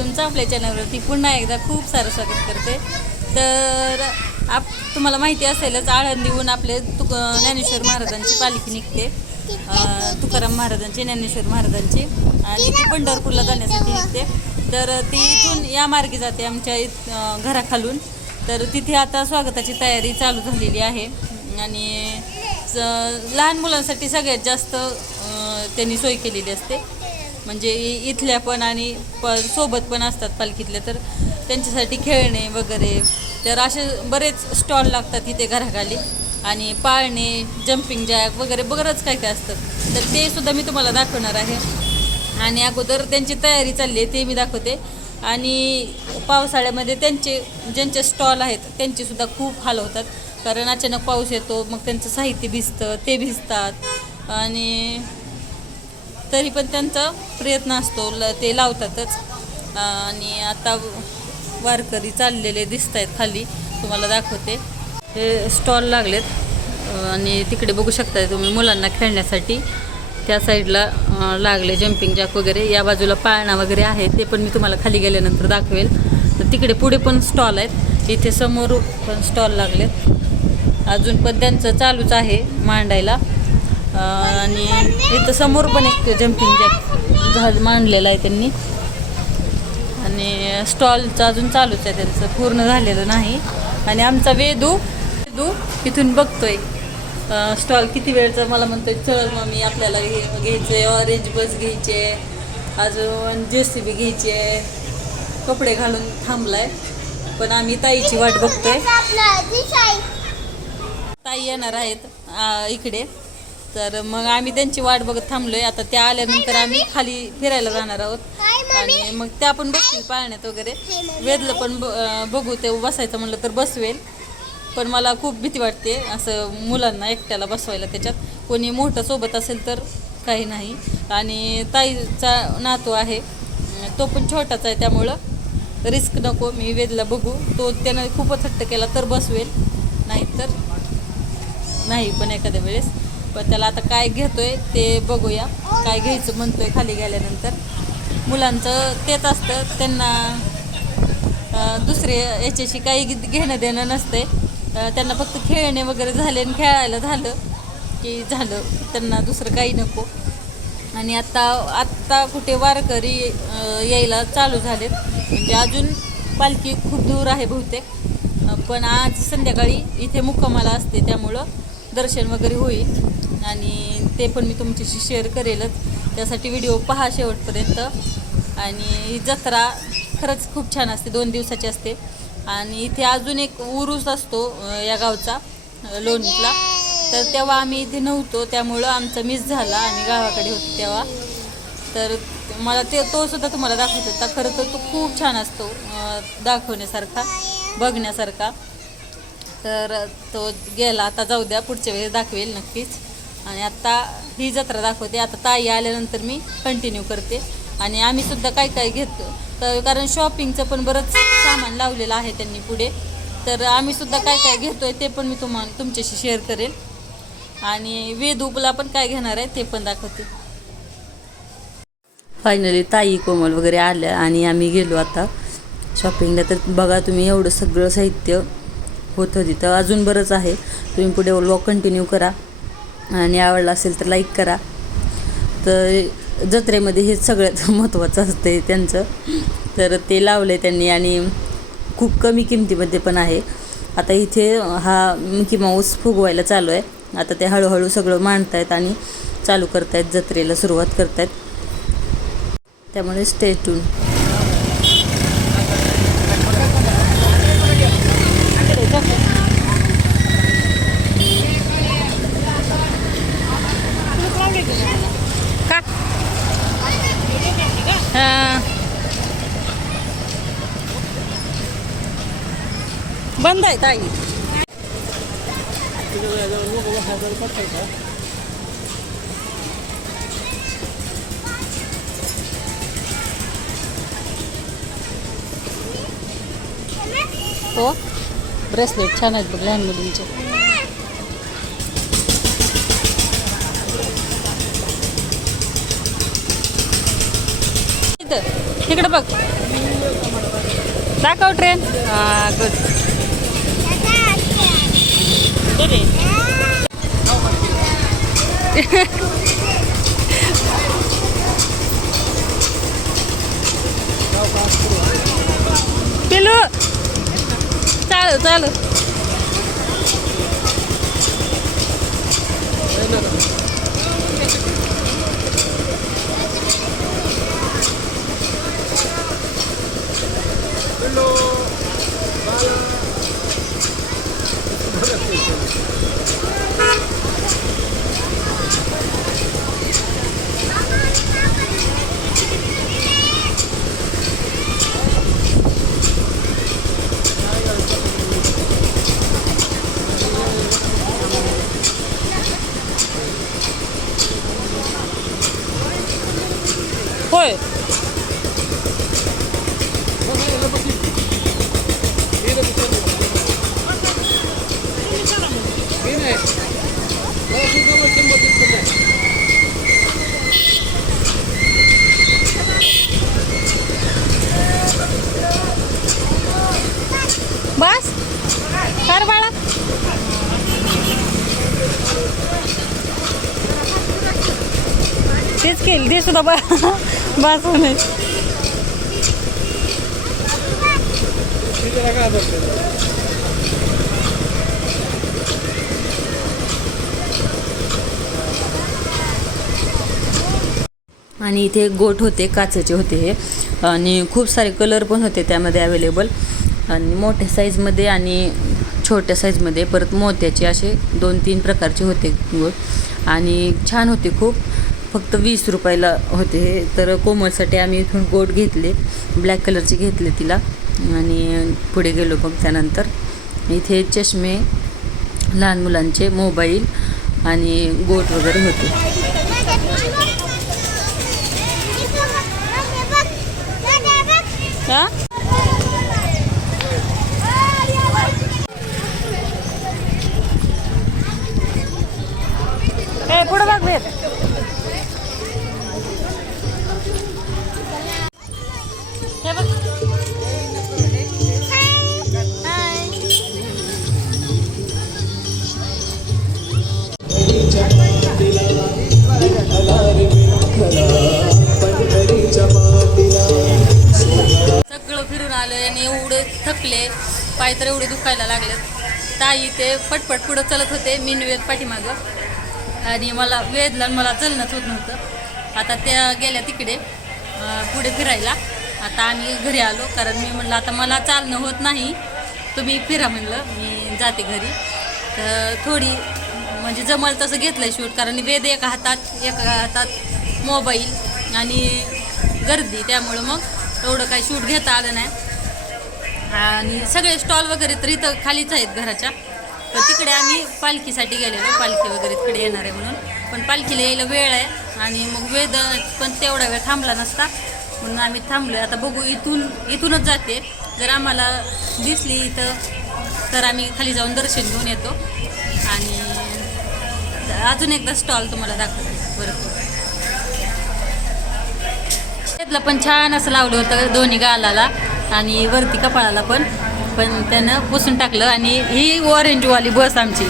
तुमचं आपल्या चॅनलवरती पुन्हा एकदा खूप सारं स्वागत करते. तर आप तुम्हाला माहिती असेलच आळंदीहून आपले तुक ज्ञानेश्वर महाराजांची पालखी निघते. तुकाराम महाराजांची ज्ञानेश्वर महाराजांची. आणि ती पंढरपूरला जाण्यासाठी निघते. तर ती इथून या मार्गे जाते आमच्या घराखालून. तर तिथे आता स्वागताची तयारी चालू झालेली आहे. आणि स- लहान मुलांसाठी सगळ्यात जास्त त्यांनी सोय केलेली असते. म्हणजे इथल्या पण आणि प सोबत पण असतात पालखीतल्या तर त्यांच्यासाठी खेळणे वगैरे. तर असे बरेच स्टॉल लागतात इथे घराखाली. आणि पाळणे जम्पिंग जॅक वगैरे बरंच काय काय असतं तर ते सुद्धा मी तुम्हाला दाखवणार आहे. आणि अगोदर त्यांची तयारी चालली आहे ते मी दाखवते. आणि पावसाळ्यामध्ये त्यांचे ज्यांचे स्टॉल आहेत त्यांचेसुद्धा खूप हाल होतात. कारण अचानक पाऊस येतो मग त्यांचं साहित्य भिजतं ते भिजतात. आणि तरी पण त्यांचा प्रयत्न असतो ल ते लावतातच. आणि आता वारकरी चाललेले दिसत आहेत खाली तुम्हाला दाखवते. हे स्टॉल लागलेत. आणि तिकडे बघू शकताय तुम्ही मुलांना खेळण्यासाठी. त्या साईडला लागले जम्पिंग जॅक वगैरे. या बाजूला पाळणा वगैरे आहे ते पण मी तुम्हाला खाली गेल्यानंतर दाखवेल. तर तिकडे पुढे पण स्टॉल आहेत. इथे समोर पण स्टॉल लागलेत. अजून पण त्यांचं चालूच आहे मांडायला. आणि इथं समोर पण एक जम्पिंग जॅक झाड मांडलेलं आहे त्यांनी. आणि स्टॉलचं अजून चालूच आहे त्यांचं पूर्ण झालेलं नाही. आणि आमचा वेदू वेदू इथून बघतोय. स्टॉल किती वेळचं मला म्हणतोय चल मम्मी आपल्याला हे घ्यायचे ऑरेंज बस घ्यायचे अजून जे सी बी घ्यायचे. कपडे घालून थांबलाय. पण आम्ही ताईची वाट बघतोय. ताई येणार आहेत इकडे. तर मग आम्ही त्यांची वाट बघत थांबलोय. आता त्या आल्यानंतर आम्ही खाली फिरायला जाणार आहोत. आणि मग त्या पण बसतील पाळण्यात वगैरे. वेदलं पण बघू ते बसायचं म्हणलं तर बसवेल. पण मला खूप भीती वाटते असं मुलांना एकट्याला बसवायला त्याच्यात. कोणी मोठं सोबत असेल तर काही नाही. आणि ताईचा नातू आहे. तो पण छोटाच आहे त्यामुळं रिस्क नको मी वेदला बघू. तो त्यानं खूपच हट्ट केला तर बसवेल. नाहीतर नाही पण एखाद्या वेळेस. पण त्याला आता काय घेतोय ते बघूया. काय घ्यायचं म्हणतोय खाली गेल्यानंतर. मुलांचं तेच असतं त्यांना दुसरे याच्याशी काही घेणं देणं नसतंय त्यांना फक्त खेळणे वगैरे झाले आणि खेळायला झालं की झालं. त्यांना दुसरं काही नको. आणि आत्ता आत्ता कुठे वारकरी यायला चालू झालेत. म्हणजे अजून पालखी खूप दूर आहे बहुतेक. पण आज संध्याकाळी इथे मुक्कामाला असते त्यामुळं दर्शन वगैरे होईल. आणि ते पण मी तुमच्याशी शेअर करेलच. त्यासाठी व्हिडिओ पहा शेवटपर्यंत. आणि जत्रा खरंच खूप छान असते दोन दिवसाची असते. आणि इथे अजून एक उरूस असतो या गावचा लोणीतला. तर तेव्हा आम्ही इथे नव्हतो त्यामुळं आमचा मिस झाला आम्ही गावाकडे होतो तेव्हा. तर मला ते तो सुद्धा तुम्हाला दाखवत. होता खरं तर तो खूप छान असतो दाखवण्यासारखा बघण्यासारखा. तर तो गेला. आता जाऊ द्या पुढच्या वेळेस दाखवेल नक्कीच. आणि आत्ता ही जत्रा दाखवते. आता ताई आल्यानंतर मी कंटिन्यू करते. आणि आम्ही सुद्धा काय काय घेतो. तर कारण शॉपिंगचं पण बरंच सामान लावलेलं आहे त्यांनी पुढे. तर आम्ही सुद्धा काय काय घेतो आहे ते पण मी तुम्हा तुमच्याशी शेअर करेल. आणि वेदूपला पण काय घेणार आहे ते पण दाखवते. फायनली ताई कोमल वगैरे आल्या आणि आम्ही गेलो आता. शॉपिंगला तर बघा तुम्ही एवढं सगळं साहित्य. होतं तिथं. अजून बरंच आहे. तुम्ही पुढे व्लॉग कंटिन्यू करा. आणि आवडला असेल तर लाईक करा. तर जत्रेमध्ये हे सगळ्यात महत्त्वाचं असते त्यांचं. तर ते लावलं आहे त्यांनी आणि खूप कमी किमतीमध्ये पण आहे. आता इथे हा मिकी माऊस फुगवायला चालू आहे. आता ते हळूहळू सगळं मांडतायत आणि चालू करतायत. जत्रेला सुरुवात करतायत. त्यामुळे स्टे टून का हां बंद आहे ताई. हो? ब्रेसलेट छान आहेत बघ लहान मुलींचे. इथं बघ. दाखव ट्रेन हां गुड पिलू चालू चालू होय बस कर बाळा तेच केली ते सुद्धा बा आणि इथे गोठ होते काचेचे होते हे. आणि खूप सारे कलर पण होते त्यामध्ये अवेलेबल. आणि मोठ्या साईजमध्ये आणि छोट्या साईजमध्ये परत मोत्याचे असे दोन तीन प्रकारचे होते गोठ आणि छान होते खूप. फक्त वीस रुपयाला होते हे. तर कोमलसाठी आम्ही इथून गोट घेतले. ब्लॅक कलरचे घेतले तिला. आणि पुढे गेलो मग त्यानंतर. इथे चष्मे लहान मुलांचे मोबाईल आणि गोट वगैरे होते. पुढं बघ भेट एवढे थकले पाय तर एवढे दुखायला लागले ताई ते पटपट पुढं चलत होते मी नवेद पाठीमागं. आणि मला वेदला मला चलणंच होत नव्हतं. आता त्या गेल्या तिकडे पुढे फिरायला. आता आम्ही घरी आलो कारण मी म्हणलं आता मला चालणं होत नाही. तुम्ही फिरा म्हणलं मी जाते घरी. तर थोडी म्हणजे जमल तसं घेतलं शूट कारण वेद एका हातात एका हातात मोबाईल आणि गर्दी त्यामुळं मग एवढं काही शूट घेता आलं नाही. आणि सगळे स्टॉल वगैरे तर इथं खालीच आहेत घराच्या. तर तिकडे आम्ही पालखीसाठी गेलेलो. पालखी वगैरे तिकडे येणार आहे म्हणून. पण पालखीला यायला वेळ आहे आणि मग वेद पण तेवढा वेळ थांबला नसता. म्हणून आम्ही थांबलो आता बघू इथून इथूनच जाते. जर आम्हाला दिसली इथं तर आम्ही खाली जाऊन दर्शन घेऊन येतो. आणि अजून एकदा स्टॉल तुम्हाला दाखवतो. बरं. पण छान असं लावलं होतं दोन्ही गालाला. आणि वरती कपाळाला पण पण त्यानं पुसून टाकलं आणि ही ऑरेंजवाली बस आमची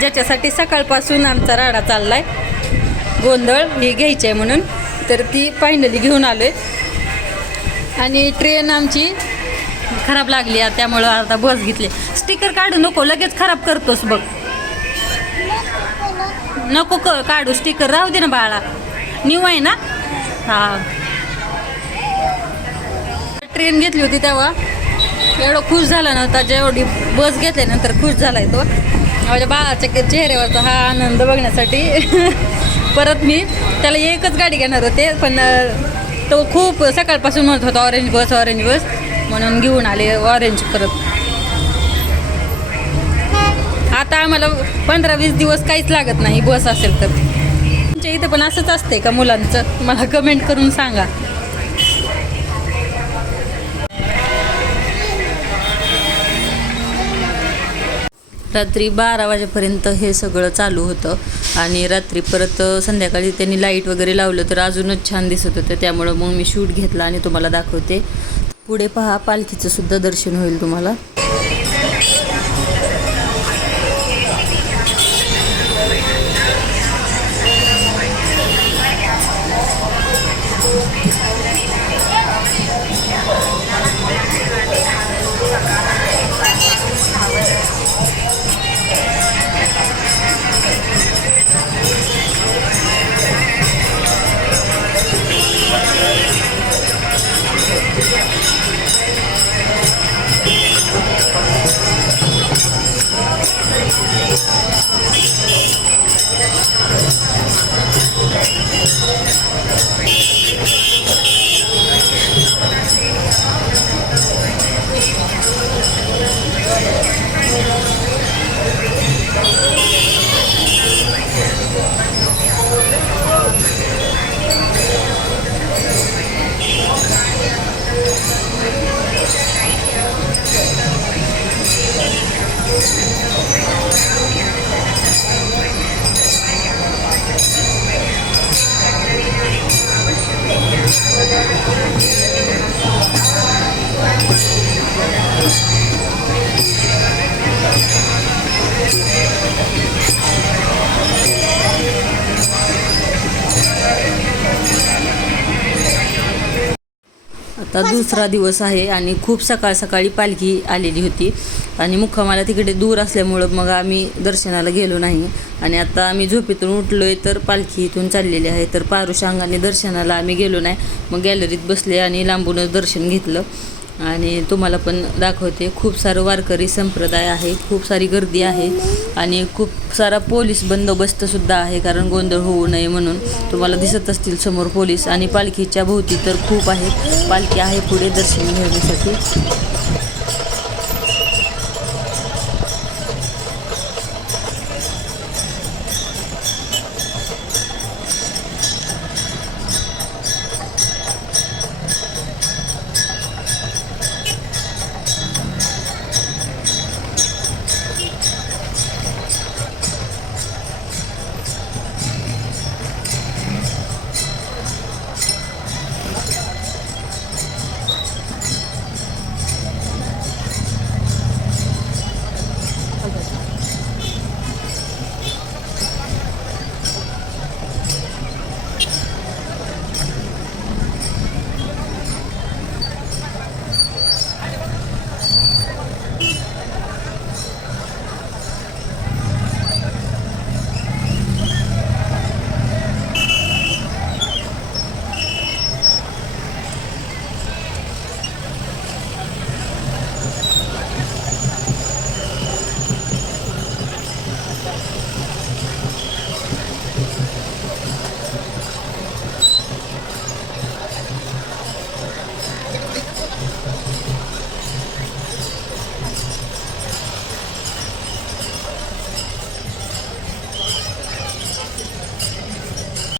ज्याच्यासाठी सकाळपासून आमचा राडा चालला आहे गोंधळ ही घ्यायची आहे म्हणून तर ती फायनली घेऊन आलो आहे आणि ट्रेन आमची खराब लागली आहे त्यामुळं आता बस घेतली. स्टिकर काढू नको लगेच खराब करतोस बघ. नको क काढू स्टिकर राहू दे ना बाळा. न्यू आहे ना? हां. ट्रेन घेतली होती तेव्हा. एवढं खुश झाला नव्हता. जेवढी बस घेतल्यानंतर खुश झालाय तो. माझ्या बाळाच्या चेहऱ्यावरचा हा आनंद बघण्यासाठी. परत मी त्याला एकच गाडी घेणार होते पण तो खूप सकाळपासून म्हणत होता ऑरेंज बस ऑरेंज बस. म्हणून घेऊन आले ऑरेंज परत. आता आम्हाला पंधरा वीस दिवस काहीच लागत नाही बस असेल तर. तुमच्या इथं पण असंच असते का मुलांचं? मला कमेंट करून सांगा. रात्री बारा वाजेपर्यंत हे सगळं चालू होतं. आणि रात्री परत संध्याकाळी त्यांनी लाइट वगैरे लावलं तर अजूनच छान दिसत होतं. त्यामुळं मग मी शूट घेतला आणि तुम्हाला दाखवते. पुढे पहा पालखीचं सुद्धा दर्शन होईल तुम्हाला. आता दुसरा दिवस आहे आणि खूप सकाळ सकाळी पालखी आलेली होती. आणि मुक्कामाला तिकडे दूर असल्यामुळं मग आम्ही दर्शनाला गेलो नाही. आणि आता आम्ही झोपेतून उठलोय तर पालखी इथून चाललेली आहे. तर पारुशांगाने दर्शनाला आम्ही गेलो नाही. मग गॅलरीत बसले आणि लांबूनच दर्शन घेतलं. आणि तुम्हाला पण दाखवते खूप सारं वारकरी संप्रदाय आहे खूप सारी गर्दी आहे आणि खूप सारा पोलीस बंदोबस्तसुद्धा आहे कारण गोंधळ होऊ नये म्हणून. तुम्हाला दिसत असतील समोर पोलीस आणि पालखीच्या भोवती तर खूप आहे. पालखी आहे पुढे दर्शन घेण्यासाठी.